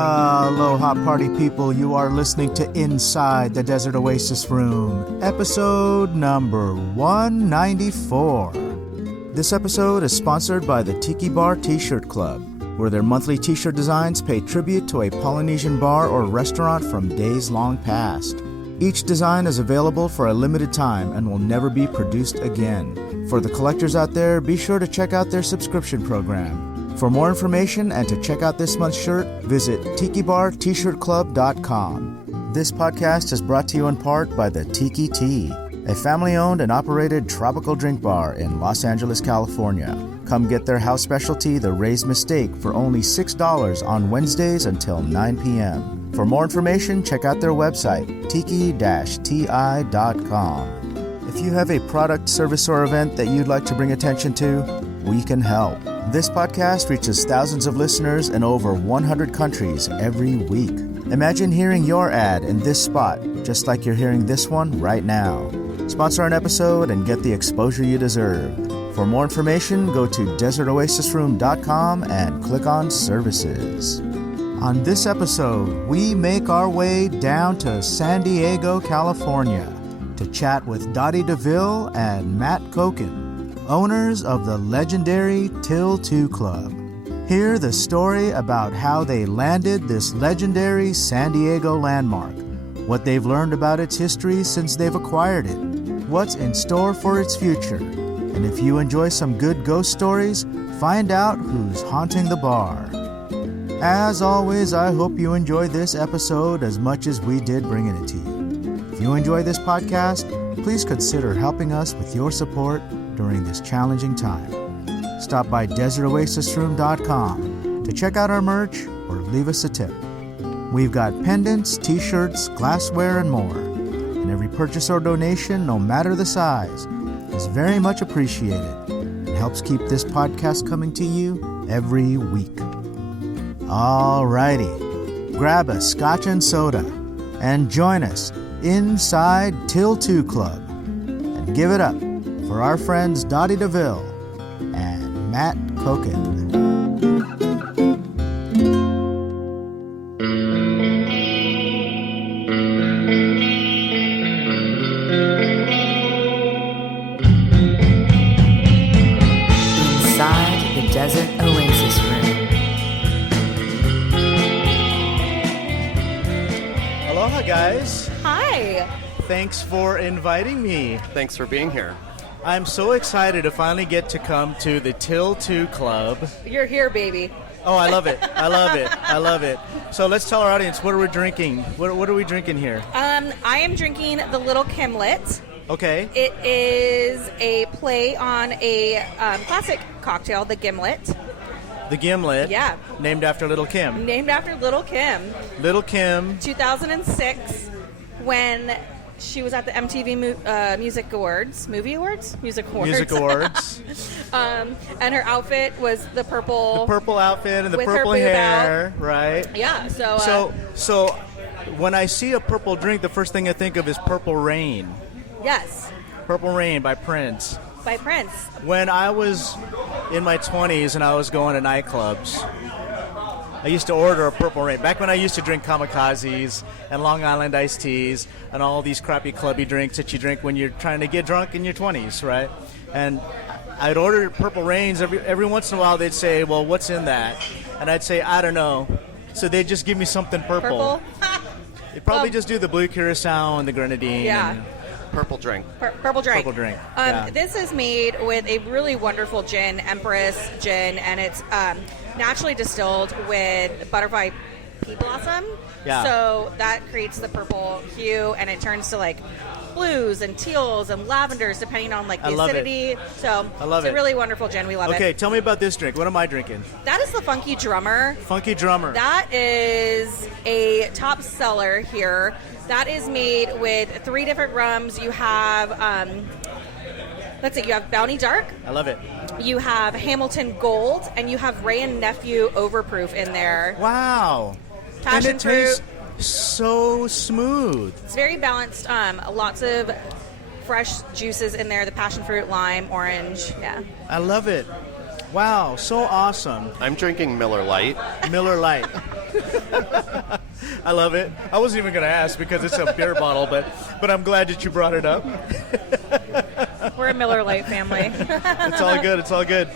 Aloha party people, you are listening to Inside the Desert Oasis Room, episode number 194. This episode is sponsored by the Tiki Bar T-Shirt Club, where their monthly t-shirt designs pay tribute to a Polynesian bar or restaurant from days long past. Each design is available for a limited time and will never be produced again. For the collectors out there, be sure to check out their subscription program. For more information and to check out this month's shirt, visit tikibartshirtclub.com. This podcast is brought to you in part by the Tiki Tea, a family-owned and operated tropical drink bar in Los Angeles, California. Come get their house specialty, the Ray's Mistake, for only $6 on Wednesdays until 9 p.m. For more information, check out their website, tiki-ti.com. If you have a product, service, or event that you'd like to bring attention to, we can help. This podcast reaches thousands of listeners in over 100 countries every week. Imagine hearing your ad in this spot, just like you're hearing this one right now. Sponsor an episode and get the exposure you deserve. For more information, go to desertoasisroom.com and click on Services. On this episode, we make our way down to San Diego, California, to chat with Dottie Deville and Matt Koken, owners of the legendary Til Two Club. Hear the story about how they landed this legendary San Diego landmark, what they've learned about its history since they've acquired it, what's in store for its future, and if you enjoy some good ghost stories, find out who's haunting the bar. As always, I hope you enjoy this episode as much as we did bringing it to you. If you enjoy this podcast, please consider helping us with your support during this challenging time. Stop by desertoasisroom.com to check out our merch or leave us a tip. We've got pendants, t-shirts, glassware, and more. And every purchase or donation, no matter the size, is very much appreciated and helps keep this podcast coming to you every week. Alrighty, grab a scotch and soda and join us inside Til Two Club and give it up for our friends Dottie Deville and Matt Koken. Inside the Desert Oasis Room. Aloha, guys. Hi. Thanks for inviting me. Thanks for being here. I'm so excited to finally get to come to the Til Two Club. You're here, baby. Oh, I love it. I love it. I love it. So let's tell our audience, what are we drinking? What are we drinking here? I am drinking the Little Kimlet. Okay. It is a play on a classic cocktail, the Gimlet. The Gimlet. Yeah. Named after Little Kim. Named after Little Kim. Little Kim. 2006, when she was at the MTV Music Awards. Movie Awards? Music Awards. Music Awards. And her outfit was the purple. The purple outfit and the with purple her boob hair, out. right? Yeah, So when I see a purple drink, the first thing I think of is Purple Rain. yes, Purple Rain by Prince. by Prince. When I was in my 20s and I was going to nightclubs, I used to order a Purple Rain. Back when I used to drink kamikazes and Long Island iced teas and all these crappy clubby drinks that you drink when you're trying to get drunk in your 20s, right? And I'd order Purple Rains. Every once in a while they'd say, well, what's in that? And I'd say, I don't know. So they'd just give me something purple. They'd probably just do the blue curacao and the grenadine. Yeah. And Purple drink. Purple drink. Purple drink. Yeah. This is made with a really wonderful gin, Empress gin, and it's naturally distilled with butterfly pea blossom. Yeah. So that creates the purple hue, and it turns to like blues and teals and lavenders depending on like the acidity. So I love it's it. a really wonderful gin. We love it. Okay, tell me about this drink. What am I drinking? That is the Funky Drummer. Funky Drummer. That is a top seller here. That is made with 3 different rums. You have, you have Bounty Dark. I love it. You have Hamilton Gold, and you have Ray and Nephew Overproof in there. Wow. Passion and it fruit. tastes so smooth. It's very balanced. Lots of fresh juices in there. The passion fruit, lime, orange. Yeah. I love it. Wow, so awesome. I'm drinking Miller Lite. Miller Lite. I love it. I wasn't even going to ask because it's a beer bottle, but I'm glad that you brought it up. We're a Miller Lite family. It's all good. It's all good.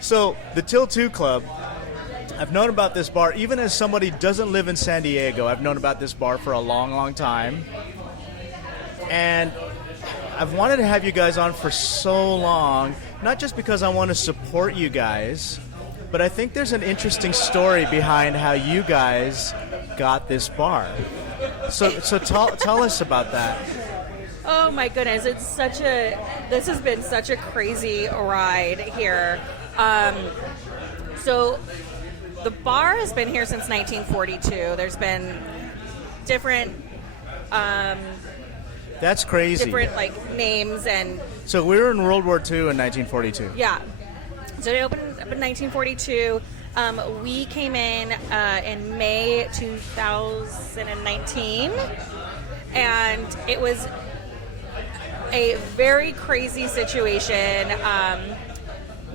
So the Til Two Club, I've known about this bar, even as somebody who doesn't live in San Diego, I've known about this bar for a long, long time. And I've wanted to have you guys on for so long, not just because I want to support you guys, but I think there's an interesting story behind how you guys got this bar. So tell us about that. Oh my goodness, this has been such a crazy ride here. So the bar has been here since 1942. There's been different that's crazy. Different names and. So we were in World War II in 1942. Yeah. So they opened up in 1942. We came in May 2019, and it was a very crazy situation.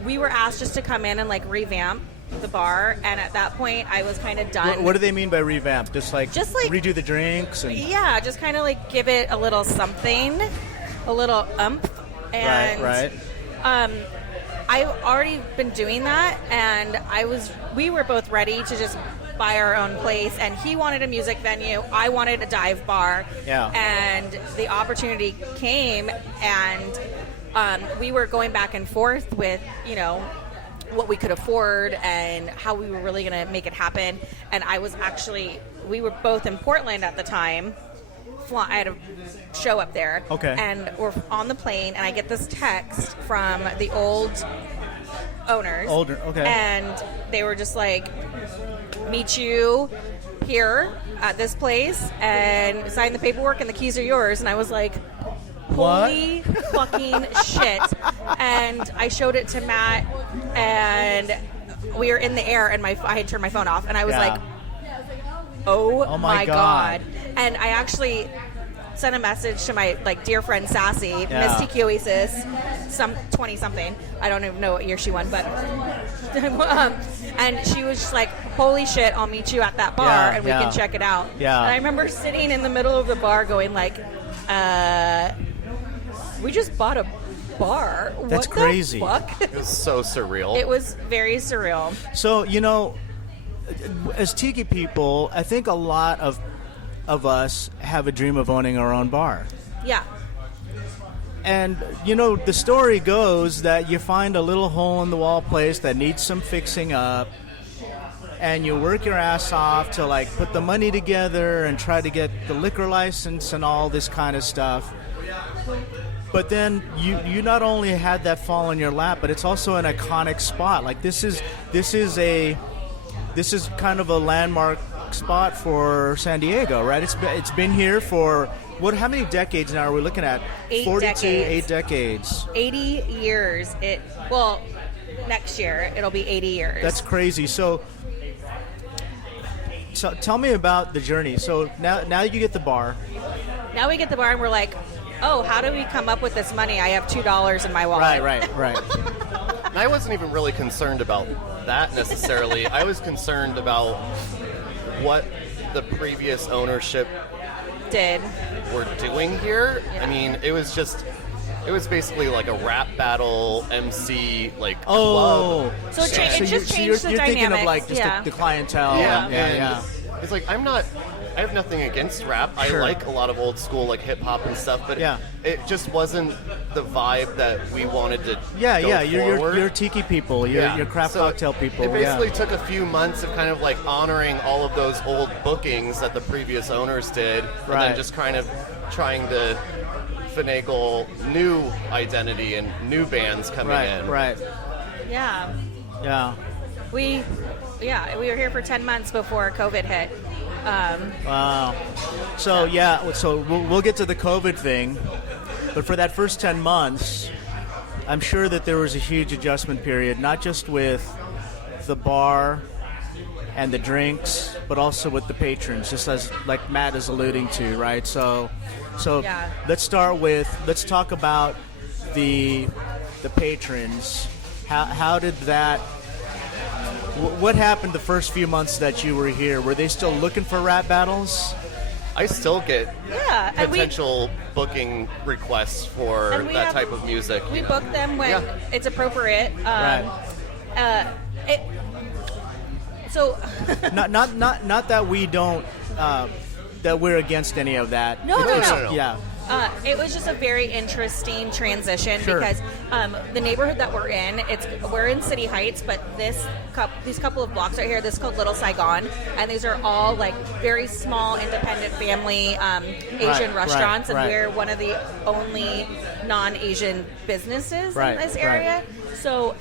We were asked just to come in and revamp the bar, and at that point I was kind of done. What do they mean by revamp? Just redo the drinks and yeah, just kind of give it a little something, a little umph. And right. I've already been doing that, and we were both ready to just buy our own place, and he wanted a music venue, I wanted a dive bar. Yeah. And the opportunity came, and we were going back and forth with what we could afford and how we were really going to make it happen. And we were both in Portland at the time. I had a show up there. Okay. And we're on the plane, and I get this text from the old owners. Okay. And they were just like, meet you here at this place and sign the paperwork and the keys are yours. And I was like, holy fucking shit. And I showed it to Matt, and we were in the air, and I had turned my phone off, and I was like, oh my God. And I actually sent a message to my dear friend Sassy, Miss Tiki Oasis, 20-something. I don't even know what year she won, but and she was just like, holy shit, I'll meet you at that bar and we can check it out. Yeah. And I remember sitting in the middle of the bar going we just bought a bar. That's what crazy. The fuck? It was so surreal. It was very surreal. So, as tiki people, I think a lot of us have a dream of owning our own bar. Yeah. And, the story goes that you find a little hole-in-the-wall place that needs some fixing up, and you work your ass off to, put the money together and try to get the liquor license and all this kind of stuff. But then you not only had that fall in your lap, but it's also an iconic spot. This is kind of a landmark spot for San Diego, right? It's been here for how many decades now are we looking at? 8 decades. 80 years. Next year it'll be 80 years. That's crazy. So tell me about the journey. So now you get the bar. Now we get the bar, and we're like, oh, how do we come up with this money? I have $2 in my wallet. Right. And I wasn't even really concerned about that necessarily. I was concerned about what the previous ownership were doing here. Yeah. I mean, it was basically like a rap battle MC club. So it just changed the you're dynamics. Thinking of the clientele. Yeah. It's I have nothing against rap. Sure. I like a lot of old school hip hop and stuff, but it just wasn't the vibe that we wanted to go forward. You're tiki people. You're craft cocktail people. It basically took a few months of kind of honoring all of those old bookings that the previous owners did, and then just kind of trying to finagle new identity and new bands coming in. Right. Yeah. Yeah. We were here for 10 months before COVID hit. Wow. So we'll get to the COVID thing, but for that first 10 months, I'm sure that there was a huge adjustment period, not just with the bar and the drinks, but also with the patrons, just as Matt is alluding to, right? So let's talk about the patrons. How did that What happened the first few months that you were here? Were they still looking for rap battles? I still get and potential booking requests for that type of music. We book them when it's appropriate. So not that we don't that we're against any of that. No. Yeah. It was just a very interesting transition because the neighborhood that we're in, we're in City Heights, but these couple of blocks right here, this is called Little Saigon, and these are all like very small, independent family Asian restaurants, and we're one of the only non-Asian businesses in this area. So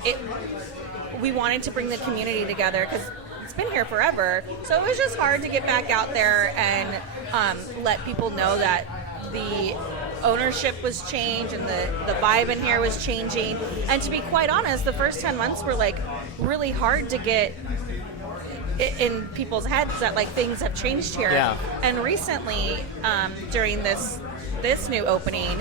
we wanted to bring the community together because it's been here forever. So it was just hard to get back out there and let people know that the ownership was changed and the vibe in here was changing. And to be quite honest, the first 10 months were like really hard to get in people's heads that like things have changed here. Yeah. And recently, during this new opening,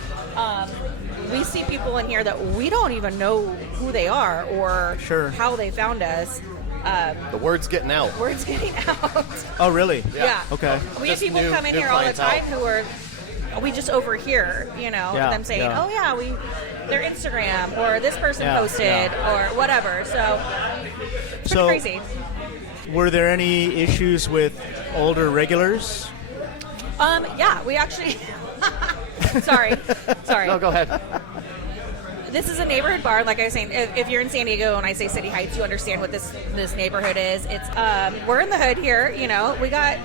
we see people in here that we don't even know who they are or how they found us. The word's getting out. Word's getting out. Oh, really? Yeah. Okay. We have people come in here all the time who are, we just overhear, them saying, oh yeah, their Instagram or this person posted or whatever. So it's pretty crazy. Were there any issues with older regulars? Yeah, we actually, sorry. No, go ahead. This is a neighborhood bar. Like I was saying, if you're in San Diego and I say City Heights, you understand what this neighborhood is. It's we're in the hood here. We got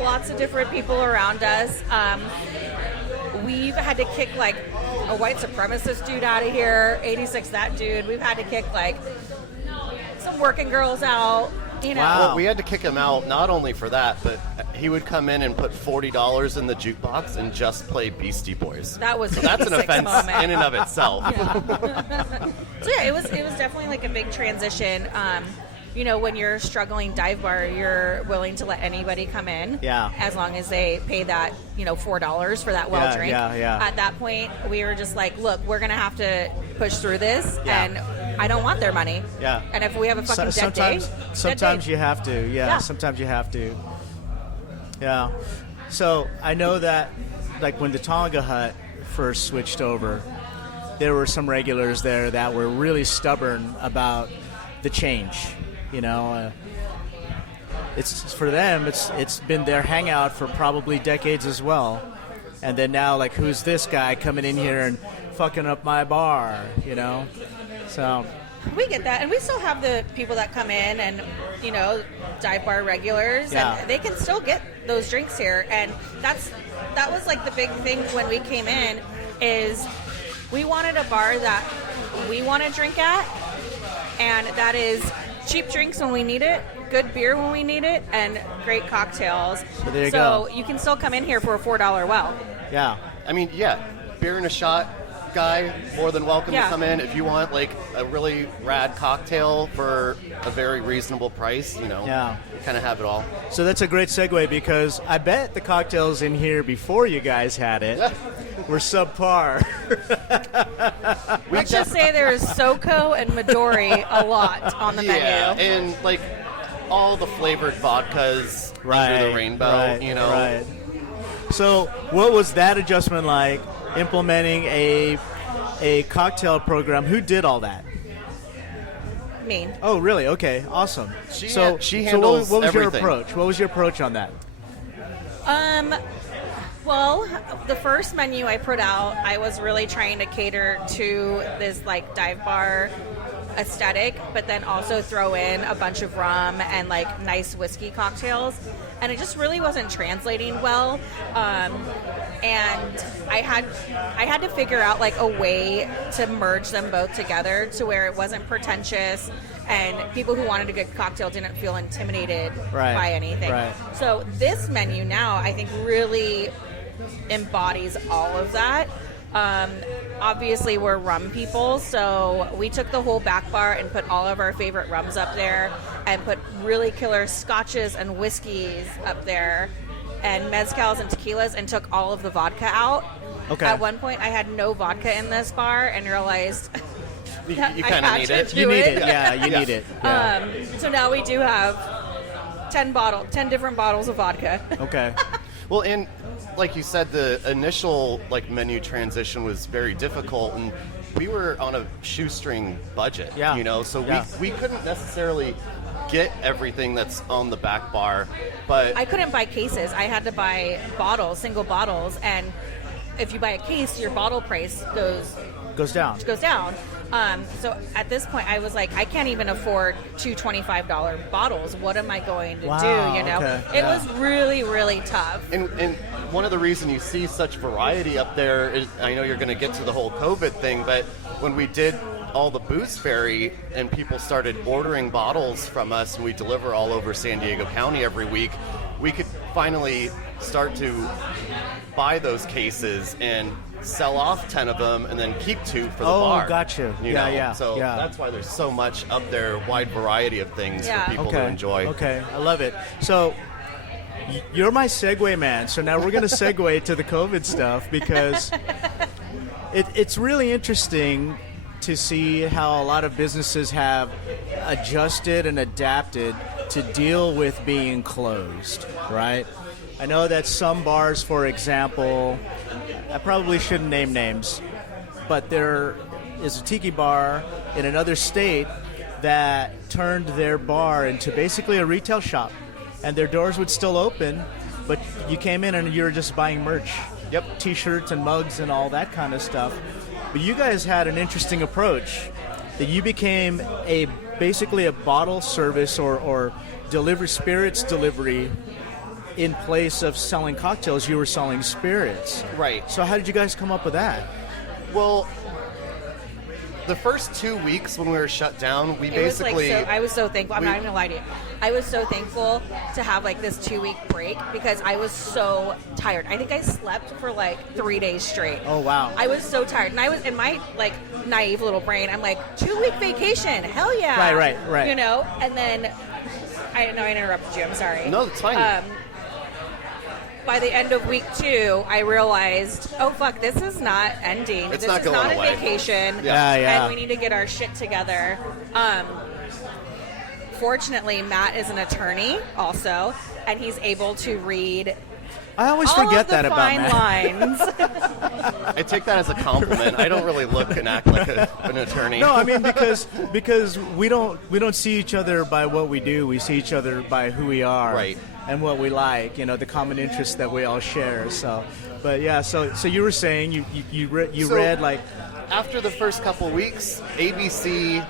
lots of different people around us. We've had to kick like a white supremacist dude out of here. 86, that dude. We've had to kick like some working girls out. Wow. Well, we had to kick him out not only for that, but he would come in and put $40 in the jukebox and just play Beastie Boys. That's an offense moment. in and of itself. Yeah. So yeah, it was definitely like a big transition. When you're struggling dive bar, you're willing to let anybody come in. Yeah. As long as they pay that, $4 for that well drink. Yeah. At that point, we were just like, look, we're gonna have to push through this, and I don't want their money. Yeah. And if we have a fucking sometimes you have to. Yeah. Sometimes you have to. Yeah. So I know that, like when the Tonga Hut first switched over, there were some regulars there that were really stubborn about the change. It's for them. It's been their hangout for probably decades as well, and then now like who's this guy coming in here and fucking up my bar? So we get that, and we still have the people that come in and dive bar regulars, and they can still get those drinks here. And that was like the big thing when we came in is we wanted a bar that we want to drink at, and that is cheap drinks when we need it, good beer when we need it, and great cocktails. So there you go. So you can still come in here for a $4 well. Yeah. I mean, beer and a shot guy, more than welcome to come in. If you want like a really rad cocktail for a very reasonable price, you kind of have it all. So that's a great segue because I bet the cocktails in here before you guys had it were subpar. Let's just say there is SoCo and Midori a lot on the menu. And like all the flavored vodkas under the rainbow, Right. So what was that adjustment like, implementing a cocktail program? Who did all that? Me. Oh, really? Okay, awesome. She So handles what was everything. your approach? What was your approach on that? Well, the first menu I put out, I was really trying to cater to this like dive bar aesthetic, but then also throw in a bunch of rum and like nice whiskey cocktails, and it just really wasn't translating well. And I had to figure out like a way to merge them both together to where it wasn't pretentious and people who wanted a good cocktail didn't feel intimidated by anything. Right. So this menu now I think really embodies all of that. Obviously we're rum people, so we took the whole back bar and put all of our favorite rums up there and put really killer scotches and whiskeys up there and mezcals and tequilas and took all of the vodka out. Okay. At one point I had no vodka in this bar and realized You I kind of had need to it. do You need it. it. Yeah, you Yeah. need it. Yeah. So now we do have 10 different bottles of vodka. Okay. Well, and like you said, the initial menu transition was very difficult, and we were on a shoestring budget. Yeah. You know, so Yeah. we couldn't necessarily get everything that's on the back bar, but I couldn't buy cases. I had to buy bottles, single bottles, and if you buy a case, your bottle price Goes down. goes down. So at this point, I was like, I can't even afford two $25 bottles. What am I going to Wow, do? You know, okay, it yeah. was really, really tough. And one of the reasons you see such variety up there is, I know you're going to get to the whole COVID thing, but when we did all the booze ferry and people started ordering bottles from us and we deliver all over San Diego County every week, we could finally start to buy those cases and sell off 10 of them and then keep 2 for the bar. Oh, gotcha. You Yeah, know? yeah, So yeah. that's why there's so much up there, wide variety of things Yeah. for people to enjoy. Okay, I love it. So you're my segue man. So now we're going to segue to the COVID stuff because it's really interesting to see how a lot of businesses have adjusted and adapted to deal with being closed, right? I know that some bars, for example, I probably shouldn't name names, but there is a tiki bar in another state that turned their bar into basically a retail shop, and their doors would still open, but you came in and you were just buying merch. Yep. T-shirts and mugs and all that kind of stuff. But you guys had an interesting approach that you became basically a bottle service or spirits delivery. In place of selling cocktails, you were selling spirits. Right. So how did you guys come up with that? Well, the first 2 weeks when we were shut down, we It was basically... I was so thankful. I'm not even gonna lie to you. I was so thankful to have this 2-week break because I was so tired. I think I slept for 3 days straight. Oh, wow. I was so tired, and I was in my naive little brain. I'm like, 2-week vacation, hell yeah. Right. You know, and then I know I interrupted you. I'm sorry. No, it's fine. By the end of week 2, I realized, oh fuck, this is not ending. It's this not is going not away. a vacation. Yeah. And we need to get our shit together. Fortunately, Matt is an attorney also, and he's able to read I always all forget of the that about fine Matt. lines. I take that as a compliment. I don't really look and act like an attorney. No, I mean because we don't see each other by what we do. We see each other by who we are, Right. and what we like. The common interests that we all share. So, but yeah. So you were saying you read after the first couple weeks, ABC,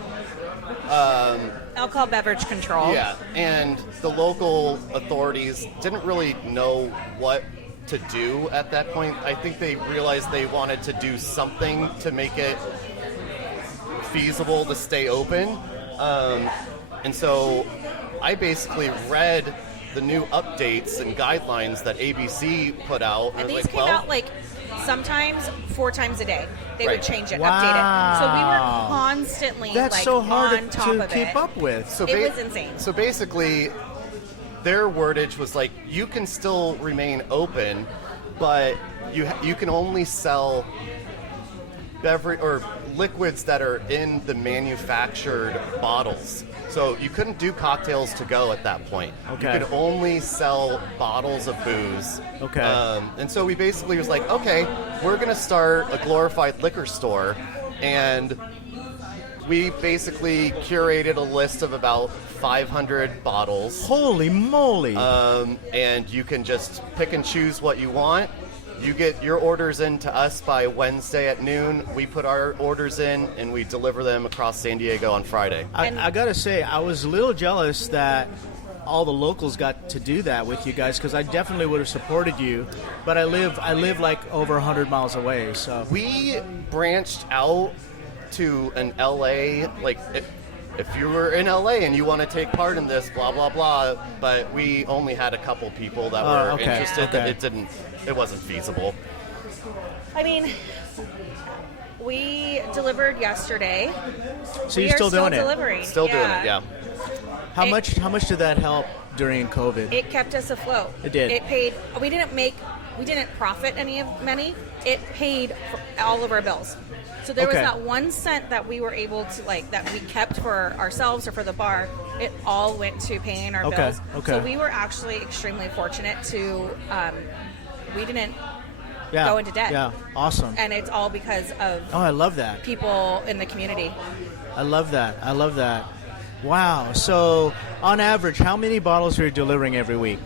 Alcohol beverage control. yeah, and the local authorities didn't really know what to do at that point. I think they realized they wanted to do something to make it feasible to stay open. And so I basically read the new updates and guidelines that ABC put out. And I was these like, came out sometimes 4 times a day. They Right. would change it, Wow. update it. So we were constantly that's so hard on top to of keep it. up with. So It was insane. So basically, their wordage was you can still remain open, but you can only sell beverage or liquids that are in the manufactured bottles. So you couldn't do cocktails to go at that point. Okay. You could only sell bottles of booze. Okay. And so we basically was like, okay, we're going to start a glorified liquor store, and we basically curated a list of about 500 bottles. Holy moly! And you can just pick and choose what you want. You get your orders in to us by Wednesday at noon. We put our orders in and we deliver them across San Diego on Friday. I gotta say, I was a little jealous that all the locals got to do that with you guys because I definitely would have supported you. But I live over 100 miles away, so We branched out to an LA, if you were in LA and you want to take part in this, blah, blah, blah, but we only had a couple people that were okay, interested. okay. It wasn't feasible. I mean, we delivered yesterday. So We you're are still doing it? delivering. Still doing it, yeah. How It- much did that help during COVID? It kept us afloat. It did. It paid. We didn't profit any. It paid for all of our bills. So there was Okay. not 1 cent that we were able to that we kept for ourselves or for the bar. It all went to paying our Okay, bills. okay. So we were actually extremely fortunate to we didn't Yeah. go into debt. Yeah. Awesome. And it's all because of Oh, I love that. people in the community. I love that. I love that. Wow. So, on average, how many bottles are you delivering every week?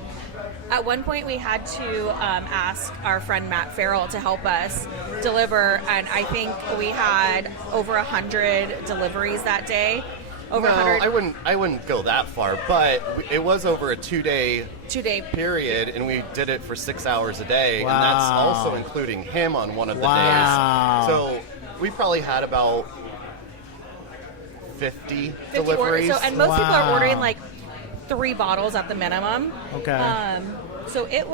At one point, we had to ask our friend Matt Farrell to help us deliver, and I think we had over 100 deliveries that day. Over No, 100. I wouldn't go that far, but it was over a 2-day 2-day. period, and we did it for 6 hours a day, Wow. and that's also including him on one of the Wow. days. So we probably had about 50 50 orders. deliveries. So, and most people are Wow. ordering like 3 bottles at the minimum. Okay. So that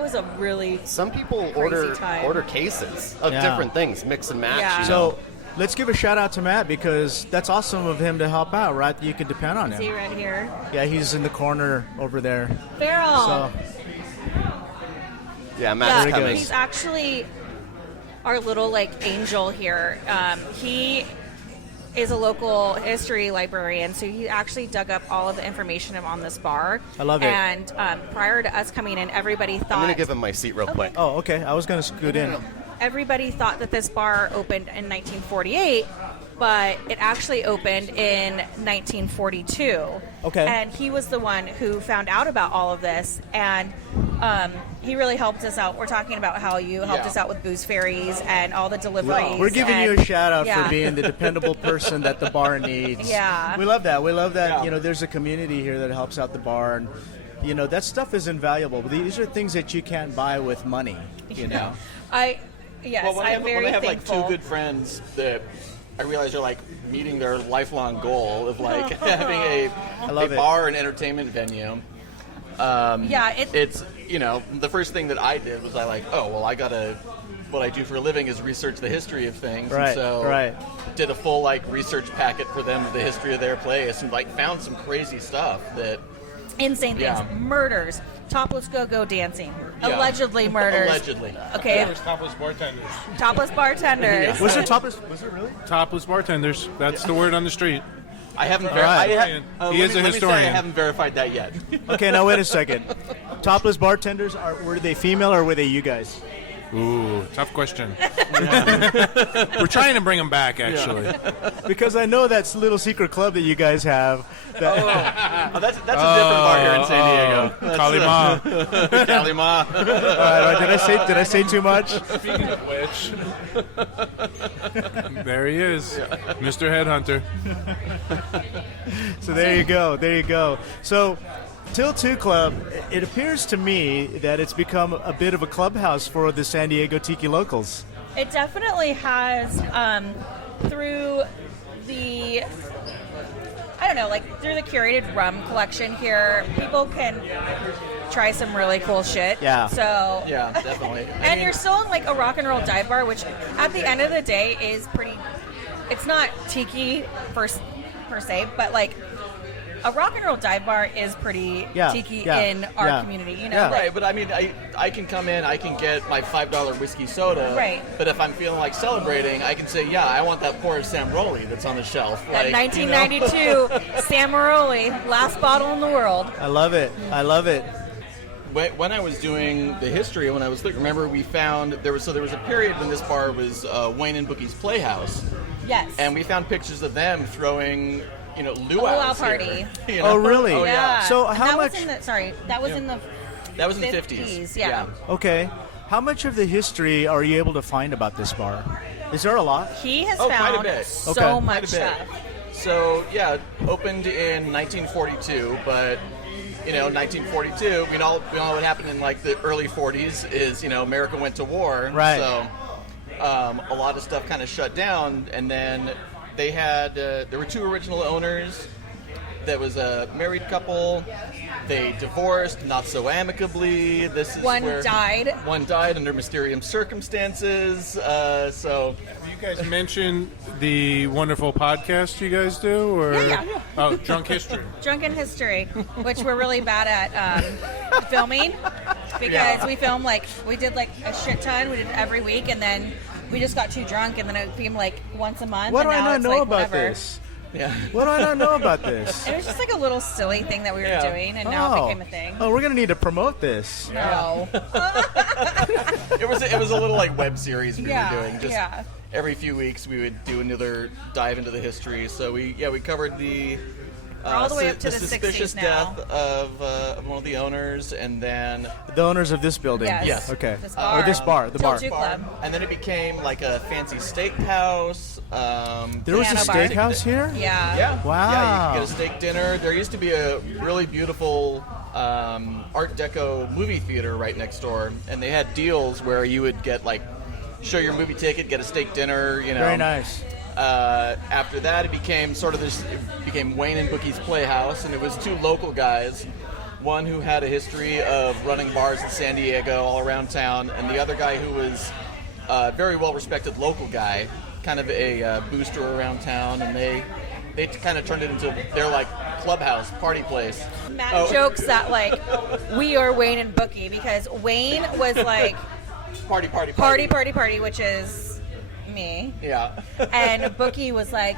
was a really Some people Crazy time. order cases of Yeah. different things, mix and match. Yeah. you know? So, let's give a shout out to Matt because that's awesome of him to help out, right? You can depend on see him. right here. Yeah, he's in the corner over there. Farrell. So, yeah, Matt's Yeah, coming. he's actually our little angel here. He is a local history librarian, so he actually dug up all of the information on this bar. I love it. And prior to us coming in, everybody thought I'm going to give him my seat real quick. oh, okay. I was going to scoot in. everybody thought that this bar opened in 1948, but it actually opened in 1942. Okay. And he was the one who found out about all of this, and he really helped us out. We're talking about how you helped us out with booze fairies and all the deliveries. We're giving you and- a shout out yeah. for being the dependable person that the bar needs. Yeah. We love that. We love that. Yeah. You know, there's a community here that helps out the bar, and you know that stuff is invaluable. But these are things that you can't buy with money. You know. Yes, Well, when I'm very when I have thankful. like 2 good friends that I realize are like meeting their lifelong goal of like having a love it. bar and entertainment venue. Yeah, It's the first thing that I did was what I do for a living is research the history of things. Right, And so right. did a full research packet for them of the history of their place and found some crazy stuff that insane things, Yeah. murders, topless go-go dancing, Yeah. allegedly murders. allegedly. Okay, There's topless bartenders. topless bartenders. Was it topless? Was it really? Topless bartenders. That's the word on the street. I haven't right. He is a let me say I historian. haven't verified that yet. Okay, now wait a second. Topless bartenders were they female or were they you guys? Ooh, tough question. We're trying to bring them back, actually. Because I know that's a little secret club that you guys have. That, Oh, that's a different bar here in San Diego. Kalima. Kalima. all right, did I say too much? Speaking of which, there he is, Mr. Headhunter. So there you go. There you go. So, Til Two Club, it appears to me that it's become a bit of a clubhouse for the San Diego Tiki locals. It definitely has, through the, through the curated rum collection here, people can try some really cool shit. Yeah. So, Yeah, definitely. and you're still in a rock and roll dive bar, which at the end of the day is pretty, it's not tiki per se, but a rock and roll dive bar is pretty Yeah, tiki yeah, in our yeah. community, Yeah. Right, but I mean, I can come in, I can get my $5 whiskey soda. Right. But if I'm feeling like celebrating, I can say, yeah, I want that pour of Samaroli that's on the shelf. That Like, you know? 1992 Samaroli, last bottle in the world. I love it. I love it. When I was doing the history, when I was remember we found there was a period when this bar was Wayne and Bookie's Playhouse, Yes. and we found pictures of them throwing luau's luau here, party. you know? Oh, really? Oh, yeah. So And how that much- Was in the, sorry, that was in the That was in the 50s, 50s. yeah. Okay. How much of the history are you able to find about this bar? Is there a lot? He has Oh, quite a found bit. so Okay. Quite much a bit. stuff. So yeah, opened in 1942, but 1942, we know what happened in the early 40s is America went to war, Right. So a lot of stuff kind of shut down, and then they had there were 2 original owners. That was a married couple. They divorced, not so amicably. This is One where died. One died under mysterious circumstances. So You guys mention the wonderful podcast you guys do, or Yeah. oh, Drunk History. Drunken History, which we're really bad at filming because we film we did a shit ton. We did it every week, and then we just got too drunk, and then it became like once a month. What do and I now not it's know like about whatever. this? Yeah. What do I not know about this? It was just like a little silly thing that we were Yeah. doing, and now it became a thing. Oh, we're gonna need to promote this. No. It was a little like web series we Yeah, were doing. Just yeah. every few weeks we would do another dive into the history. So we covered the all the way up to the suspicious 60s now. death of one of the owners, and then The owners of this building. Yes. Yes. Okay. This bar. Or this bar. The Til bar. Two Club. and then it became like a fancy steakhouse. There was a Piano bar. steakhouse here. Yeah. Yeah. Wow. Yeah, you could get a steak dinner. There used to be a really beautiful Art Deco movie theater right next door, and they had deals where you would get like show your movie ticket, get a steak dinner. You know. Very nice. After that, it became Wayne and Bookie's Playhouse, and it was two local guys. One who had a history of running bars in San Diego all around town, and the other guy who was a very well-respected local guy, kind of a booster around town, and they kind of turned it into their like clubhouse party place. Matt jokes that like we are Wayne and Bookie because Wayne was like Party, which is me, Yeah. and Bookie was like,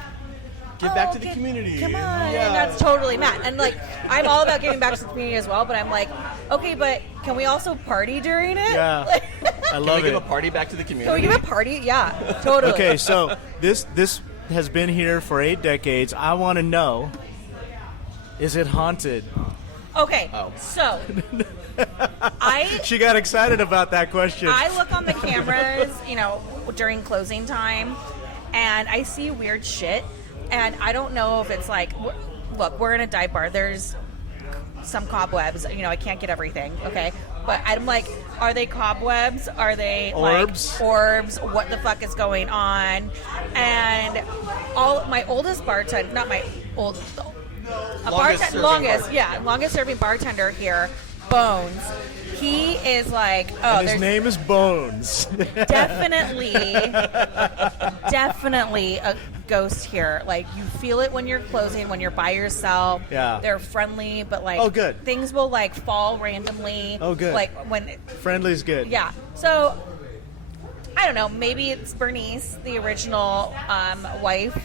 Give back to the community. Come on, Yeah. and that's totally Matt. And like, I'm all about giving back to the community as well, but I'm like, okay, but can we also party during it? Yeah. Like, I Can love we give it. a party back to the can we community? give a party? Yeah, totally. Okay, so this has been here for 8 decades. I want to know, is it haunted? Okay, Oh. so She got excited about that question. I look on the cameras, during closing time, and I see weird shit, and I don't know if it's like, look, we're in a dive bar. There's some cobwebs. I can't get everything, okay? But I'm like, are they cobwebs? Are they Orbs? like orbs? What the fuck is going on? And my oldest bartender, not my old, longest serving bartender here, Bones. He is like, and his name is Bones. definitely a ghost here. Like, you feel it when you're closing, when you're by yourself. Yeah. They're friendly, but like, Oh, good. things will like fall randomly. Oh, good. Like when, Friendly's good. yeah. So I don't know. Maybe it's Bernice, the original wife,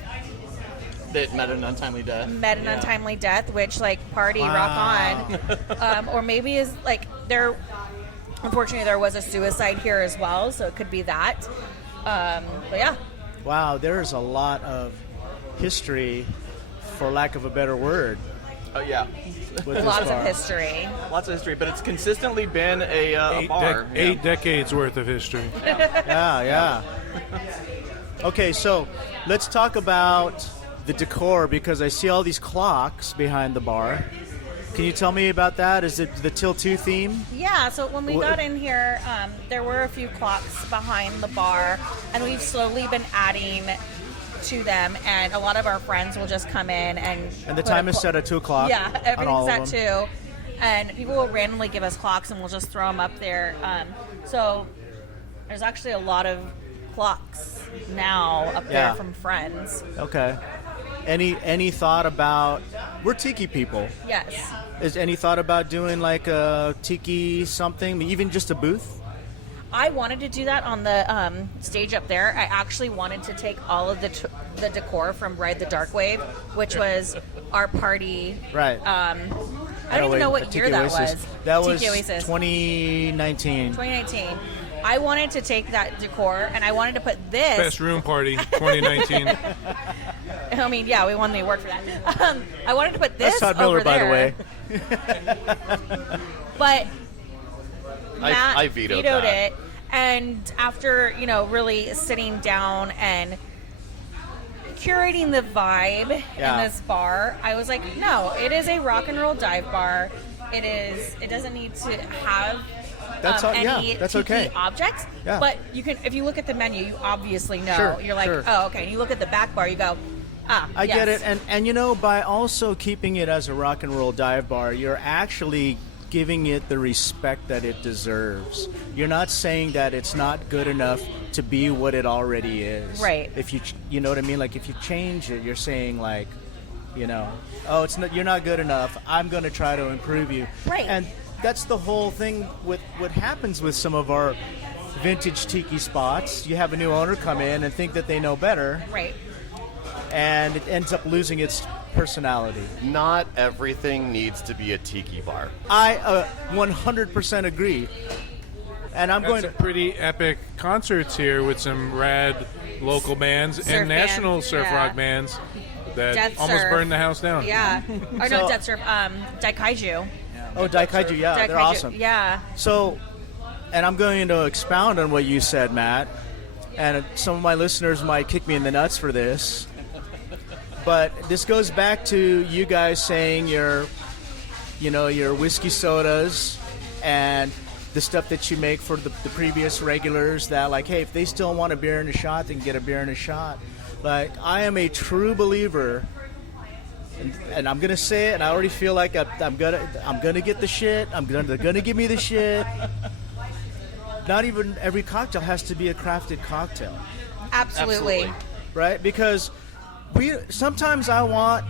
That met an untimely death. met an untimely death, which like party rock on. Or maybe is like unfortunately there was a suicide here as well, so it could be that. But yeah. Wow, there is a lot of history, for lack of a better word, Oh yeah, with this Lots bar. of history. lots of history, but it's consistently been a bar. Yeah. 8 decades worth of history. Yeah. Okay, so let's talk about the decor, because I see all these clocks behind the bar. Can you tell me about that? Is it the Til Two theme? Yeah, so when we got in here, there were a few clocks behind the bar, and we've slowly been adding to them, and a lot of our friends will just come in and And the put a time is set at 2 o'clock. Yeah, on all everything's of at them. 2, and people will randomly give us clocks, and we'll just throw them up there. So there's actually a lot of clocks now up Yeah. there from friends. Okay. Any thought about, we're tiki people. Yes. Is any thought about doing like a tiki something, even just a booth? I wanted to do that on the stage up there. I actually wanted to take all of the decor from Ride the Dark Wave, which was our party. Right. I don't even know what Tiki year that Oasis. was. That was Tiki Oasis. 2019. 2019. I wanted to take that decor and I wanted to put this. Best room party 2019. I mean, yeah, we won the award for that. I wanted to put this That's Todd Miller, over by the there, way. but I Matt vetoed that. it. And after, really sitting down and curating the vibe Yeah. in this bar, I was like, no, it is a rock and roll dive bar. It doesn't need to have That's any that's tiki okay. objects. Yeah. But you can, if you look at the menu, you obviously know. Sure, You're like, sure. oh, okay. And you look at the back bar, you go, I yes. get it, and by also keeping it as a rock and roll dive bar, you're actually giving it the respect that it deserves. You're not saying that it's not good enough to be what it already is. Right. If you know what I mean, like if you change it, you're saying like, oh, it's not, you're not good enough. I'm going to try to improve you. Right. And that's the whole thing with what happens with some of our vintage tiki spots. You have a new owner come in and think that they know better, Right. and it ends up losing its personality. Not everything needs to be a tiki bar. I 100% agree. And I'm Got going some to. pretty epic concerts here with some rad local bands Surf and national bands, surf yeah. rock bands that Death almost Surf. burned the house down. Yeah. Or So- not Death Surf. Daikaiju. Oh, Daikaiju, yeah, they're Daikaiju, awesome. Yeah. So, and I'm going to expound on what you said, Matt. And some of my listeners might kick me in the nuts for this. But this goes back to you guys saying your whiskey sodas and the stuff that you make for the previous regulars that, like, hey, if they still want a beer and a shot, they can get a beer and a shot. Like, I am a true believer, and I'm gonna say it, and I already feel like I'm gonna get the shit. They're gonna give me the shit. Not even every cocktail has to be a crafted cocktail, Absolutely. right? Because sometimes I want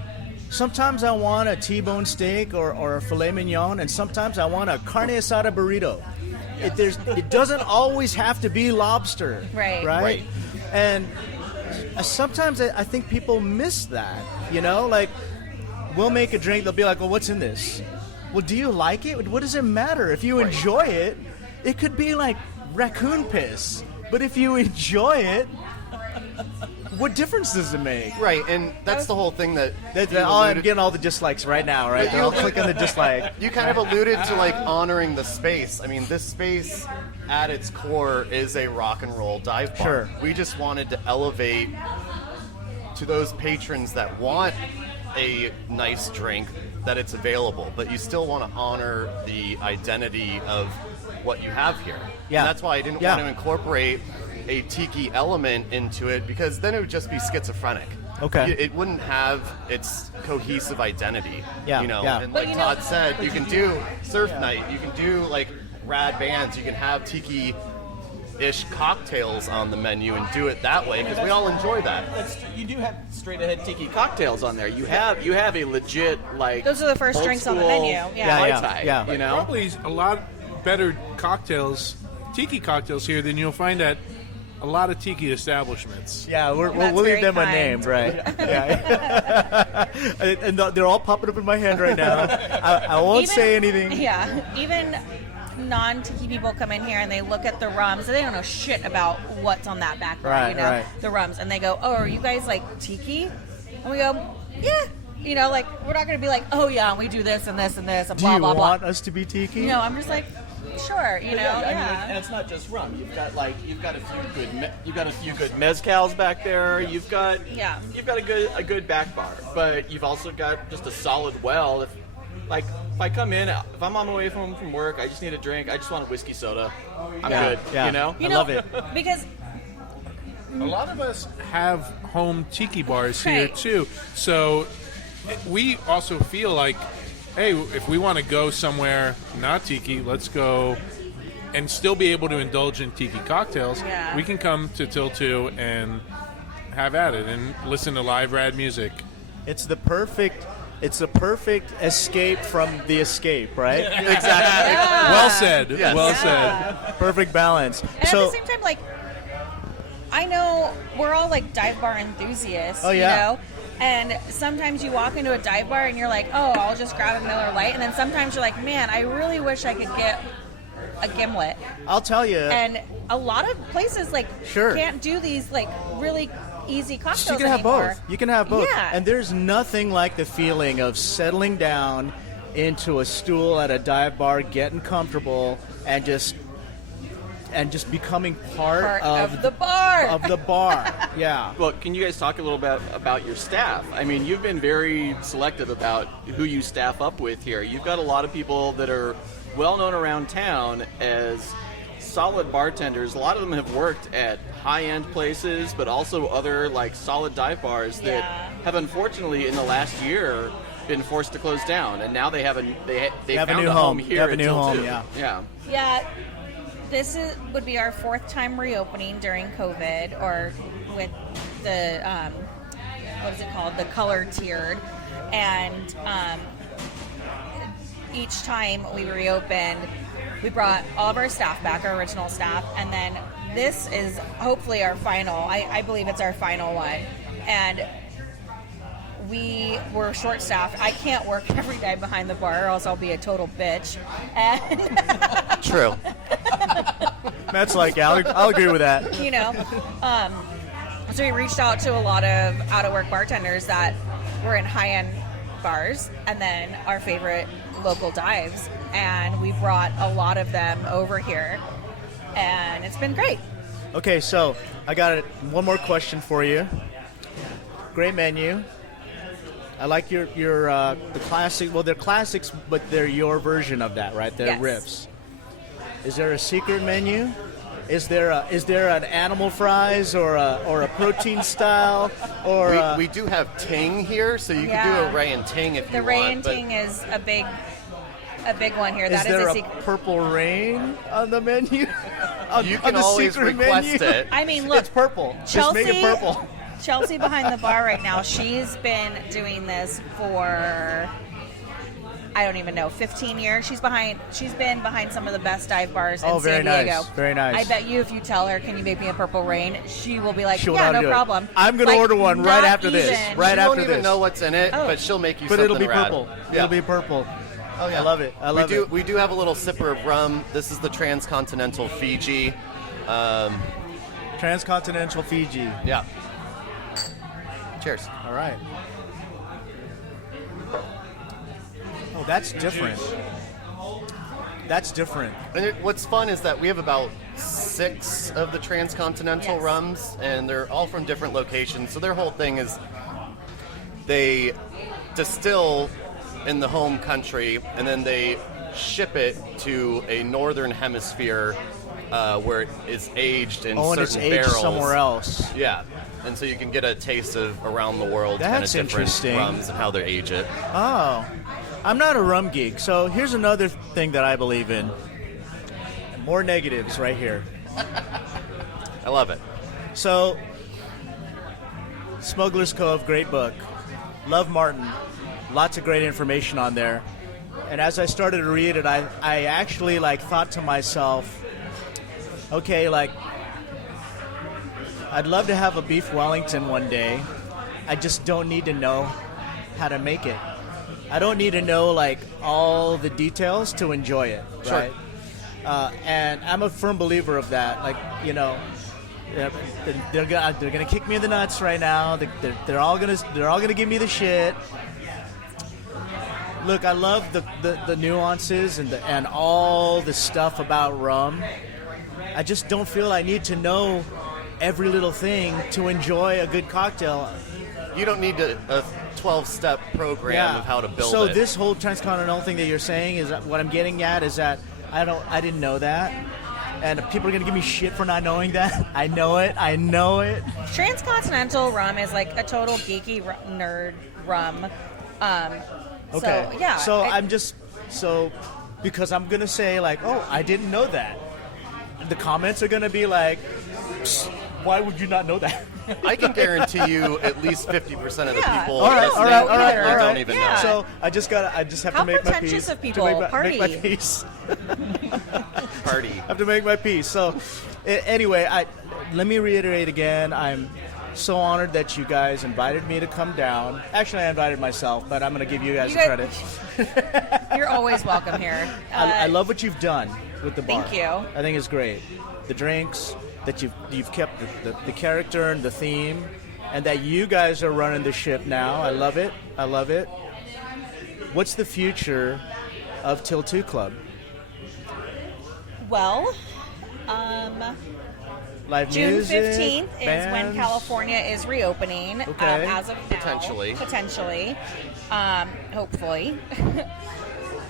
a T-bone steak or a filet mignon, and sometimes I want a carne asada burrito. It doesn't always have to be lobster, Right. And sometimes I think people miss that. Like, we'll make a drink, they'll be like, well, what's in this? Well, do you like it? What does it matter? If you enjoy it, it could be like raccoon piss. But if you enjoy it, what difference does it make? Right, and that's the whole thing that you I'm alluded- getting all the dislikes right now, right? They're all clicking the dislike. You kind of alluded to like honoring the space. I mean, this space at its core is a rock and roll dive bar. Sure. We just wanted to elevate to those patrons that want a nice drink that it's available, but you still want to honor the identity of what you have here. Yeah. And that's why I didn't Yeah. want to incorporate a tiki element into it, because then it would just be schizophrenic. Okay. It wouldn't have its cohesive identity. Yeah, yeah. And But like you know- Todd said, you can do surf night, you can do like rad bands, you can have tiki-ish cocktails on the menu and do it that way, because we all enjoy that. You do have straight ahead tiki cocktails on there. You have a legit, like, Those are the first old drinks on the school menu. Yeah. Mai Yeah, Tai, yeah. you know? Probably a lot better cocktails, tiki cocktails here than you'll find at a lot of tiki establishments. Yeah, we'll That's leave very them kind. unnamed, right? Yeah. And they're all popping up in my hand right now. I won't say anything. Yeah. Even non-tiki people come in here and they look at the rums and they don't know shit about what's on that back bar, Right, right. the rums, and they go, "Oh, are you guys like tiki?" And we go, "Yeah." Like, we're not going to be like, "Oh yeah, we do this and this and this and Do blah you blah want blah." us to be tiki? I'm just like, sure, I mean, and it's not just rum. You've got a few good mezcals back there. You've got a good back bar, but you've also got just a solid well. If I come in, if I'm on my way home from work, I just need a drink. I just want a whiskey soda. I'm good. Yeah. You know. I love it. because A lot of us have home tiki bars here Right. too, so we also feel like, hey, if we want to go somewhere not tiki, let's go and still be able to indulge in tiki cocktails. Yeah. We can come to Til Two and have at it and listen to live rad music. It's the perfect escape from the escape, right? Exactly. Well said. Yes. Well said. Perfect balance. And So at the same time, like, I know we're all like dive bar enthusiasts, Oh, yeah. And sometimes you walk into a dive bar and you're like, oh, I'll just grab a Miller Lite. And then sometimes you're like, man, I really wish I could get a gimlet. I'll tell you, And a lot of places like Sure. can't do these like really easy cocktails you can have anymore. both. You can have both. Yeah. And there's nothing like the feeling of settling down into a stool at a dive bar, getting comfortable, and just becoming part of the bar. Of the bar. Yeah. Well, can you guys talk a little bit about your staff? I mean, you've been very selective about who you staff up with here. You've got a lot of people that are well known around town as solid bartenders. A lot of them have worked at high-end places, but also other like solid dive bars that Yeah. have unfortunately in the last year been forced to close down, and now they have a have a found new a home. home They here have a at new Til home, Two. yeah. Yeah, this would be our fourth time reopening during COVID, or with the what is it called, the color tiered, and each time we reopened, We brought all of our staff back, our original staff, and then this is hopefully our final. I believe it's our final one. And we were short-staffed. I can't work every day behind the bar, or else I'll be a total bitch. And True. That's like, yeah, I'll agree with that. you know, so we reached out to a lot of out-of-work bartenders that were in high-end bars, and then our favorite local dives, and we brought a lot of them over here, and it's been great. Okay, so I got one more question for you. Great menu. I like your the classic. Well, they're classics, but they're your version of that, right? They're Yes. rips. Is there a secret menu? Is there an animal fries or a protein style or We do have ting here, so you can do a Ray and ting if The you Ray want. and but Ting is a big one here. is That is there a a secret. purple rain on the menu? on, you on can the always secret request menu? it. I mean, look, It's purple. Just make it purple. Chelsea behind the bar right now. She's been doing this for I don't even know 15 years. She's been behind some of the best dive bars in very San Diego. nice. Very nice. I bet you if you tell her, "Can you make me a purple rain?" she will be like, She'll "Yeah, know how to no do it. problem." I'm gonna Like, order one right not after this. even. Right She after won't even this. know what's in it, Oh. but she'll make you But something it'll be rad. purple. Yeah. It'll be purple. Oh, yeah. I love it. I love it. We do have a little sipper of rum. This is the Transcontinental Fiji. Transcontinental Fiji. Yeah. Cheers. All right. Oh, that's different. That's different. And what's fun is that we have about 6 of the Transcontinental Yes. rums, and they're all from different locations. So their whole thing is they distill in the home country, and then they ship it to a northern hemisphere where it is aged in Oh, and certain it's aged barrels. somewhere else. Yeah, and so you can get a taste of around the world kind of That's different interesting. rums and how they age it. Oh, I'm not a rum geek, so here's another thing that I believe in. More negatives right here. I love it. So, Smuggler's Cove, great book. Love Martin. Lots of great information on there. And as I started to read it, I actually thought to myself, okay, I'd love to have a beef Wellington one day. I just don't need to know how to make it. I don't need to know all the details to enjoy it, Sure. right? And I'm a firm believer of that. They're gonna kick me in the nuts right now. They're all gonna give me the shit. Look, I love the nuances and all the stuff about rum. I just don't feel I need to know every little thing to enjoy a good cocktail. You don't need a 12-step program of how to build so it. this whole transcontinental thing that you're saying is that what I'm getting at is that I didn't know that, and people are gonna give me shit for not knowing that. I know it. Transcontinental rum is like a total geeky nerd rum. Okay. So yeah. So because I'm gonna say oh, I didn't know that. The comments are gonna be like, "Psst, why would you not know that? I can guarantee you at least 50% of the Yeah. people All right, listening all right. don't even Yeah. know. So I just have How to make my pretentious peace. of people. Make my Party. peace. Party. I have to make my peace. So anyway, let me reiterate again. I'm so honored that you guys invited me to come down. Actually, I invited myself, but I'm going to give you guys You the guys- credit. You're always welcome here. I love what you've done with the bar. Thank you. I think it's great. The drinks, that you've kept the character and the theme, and that you guys are running the ship now. I love it. What's the future of Til Two Club? Well, Live June music, 15th is when bands? California is reopening. Okay. As of now, potentially, hopefully.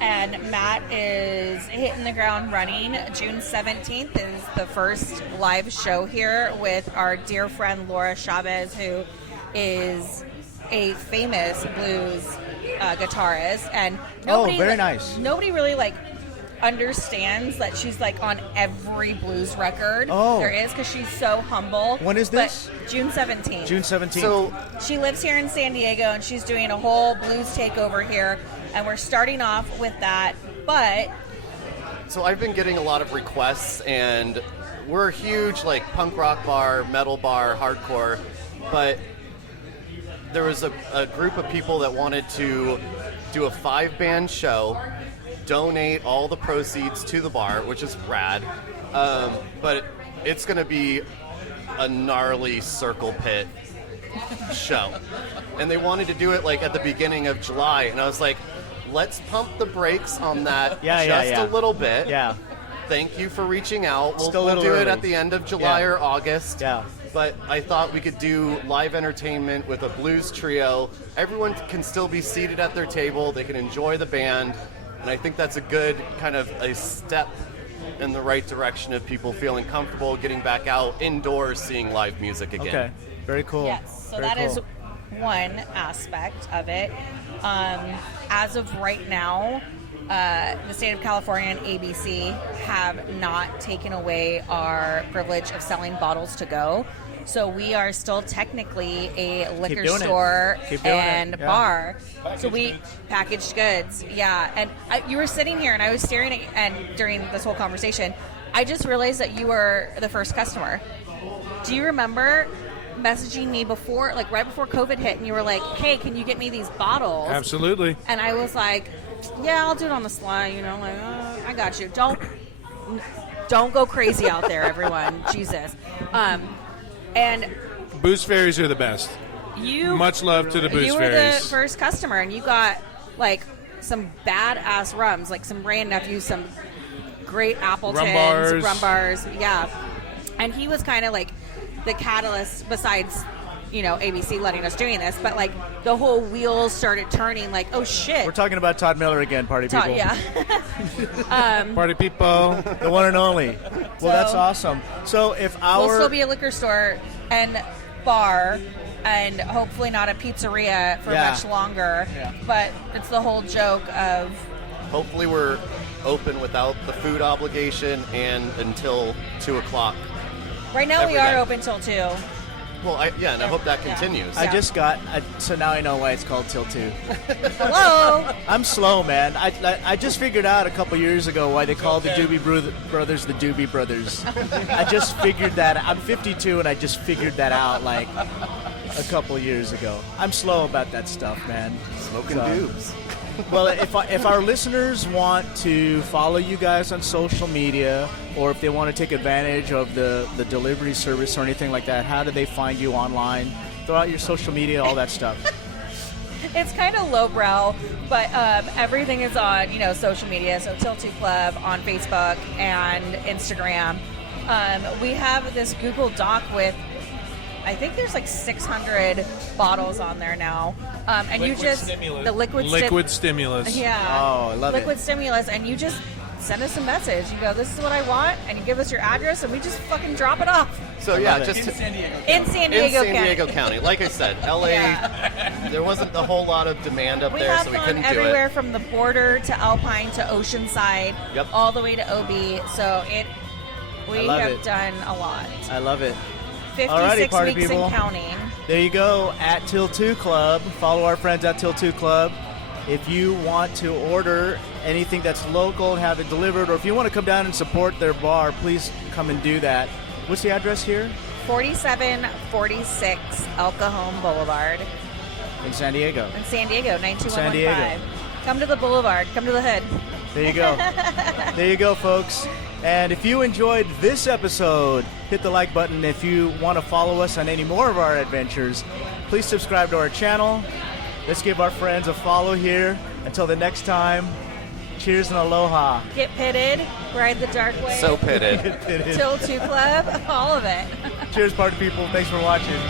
And Matt is hitting the ground running. June 17th is the first live show here with our dear friend Laura Chavez, who is a famous blues guitarist. And nobody, very nice. Nobody really understands that she's on every blues record there is, because she's so humble. When is this? But June 17th. June 17th. So She lives here in San Diego, and she's doing a whole blues takeover here, and we're starting off with that. But So I've been getting a lot of requests, and we're a huge like punk rock bar, metal bar, hardcore, but there was a group of people that wanted to do a 5-band show, donate all the proceeds to the bar, which is rad, but it's going to be a gnarly circle pit show. And they wanted to do it like at the beginning of July, and I was like, let's pump the brakes on that a little bit. Yeah. Thank you for reaching out. We'll Still a little do it early. at the end of July or August. Yeah. But I thought we could do live entertainment with a blues trio. Everyone can still be seated at their table. They can enjoy the band. And I think that's a good kind of a step in the right direction of people feeling comfortable getting back out indoors, seeing live music again. Okay. Very cool. Yes, so Very that is cool. one aspect of it. As of right now, the state of California and ABC have not taken away our privilege of selling bottles to go. So we are still technically a liquor doing it. store Keep doing it. and Yeah. bar. So we packaged goods, yeah. And you were sitting here, and I was staring at, and during this whole conversation, I just realized that you were the first customer. Do you remember messaging me before, like right before COVID hit, and you were like, "Hey, can you get me these bottles?" Absolutely. And I was like, "Yeah, I'll do it on the sly." You know, like, I got you. Don't go crazy out there, everyone. Jesus. And Booze fairies are the best. you Much love to the booze you were fairies. the first customer, and you got like some badass rums, like some Ray and Nephew, some great Appletons, rum bars, yeah. And he was kind of like the catalyst, besides ABC letting us doing this, but like the whole wheels started turning. Like, oh shit, We're talking about Todd Miller again, party people. yeah. Party people. The one and only. Well, that's awesome. So if We'll our still be a liquor store and bar, and hopefully not a pizzeria for Yeah. much longer. Yeah. But it's the whole joke of Hopefully we're open without the food obligation and until 2 o'clock. right now we Every are day. open till 2. Well, and I hope that continues. I just got so now I know why it's called Til Two. Hello. I'm slow, man. I just figured out a couple years ago why they called the Doobie Brothers the Doobie Brothers. I just figured that. I'm 52 and I just figured that out like a couple years ago. I'm slow about that stuff, man. Smoking So- boobs. Well, if our listeners want to follow you guys on social media, or if they want to take advantage of the delivery service or anything like that, how do they find you online? Throw out your social media, all that stuff. It's kind of lowbrow, but everything is on social media. So Til Two Club on Facebook and Instagram. We have this Google Doc with, I think there's like 600 bottles on there now. And you just stimulus. the liquid Stimulus. Yeah. Oh, I love it. Liquid stimulus, and you just send us a message. You go, "This is what I want," and you give us your address, and we just fucking drop it off So love it. just In San Diego. in San in Diego San County. Diego County. Like I said, LA, Yeah. there wasn't a whole lot of demand up We there, have so we them couldn't do everywhere it. from the border to Alpine to Oceanside, Yep. all the way to OB. So we love have it. done a lot. I love it. 56 party weeks people. and counting. There you go, at Til Two Club. Follow our friends at Til Two Club. If you want to order anything that's local and have it delivered, or if you want to come down and support their bar, please come and do that. What's the address here? 4746 El Cajon Boulevard In San Diego. in San Diego, San 92115. Diego. Come to the boulevard. Come to the hood. There you go. There you go, folks. And if you enjoyed this episode, hit the like button. If you want to follow us on any more of our adventures, please subscribe to our channel. Let's give our friends a follow here. Until the next time, cheers and aloha. Get pitted. Ride the dark way. So pitted. Til Two Club. All of it. Cheers, party people. Thanks for watching.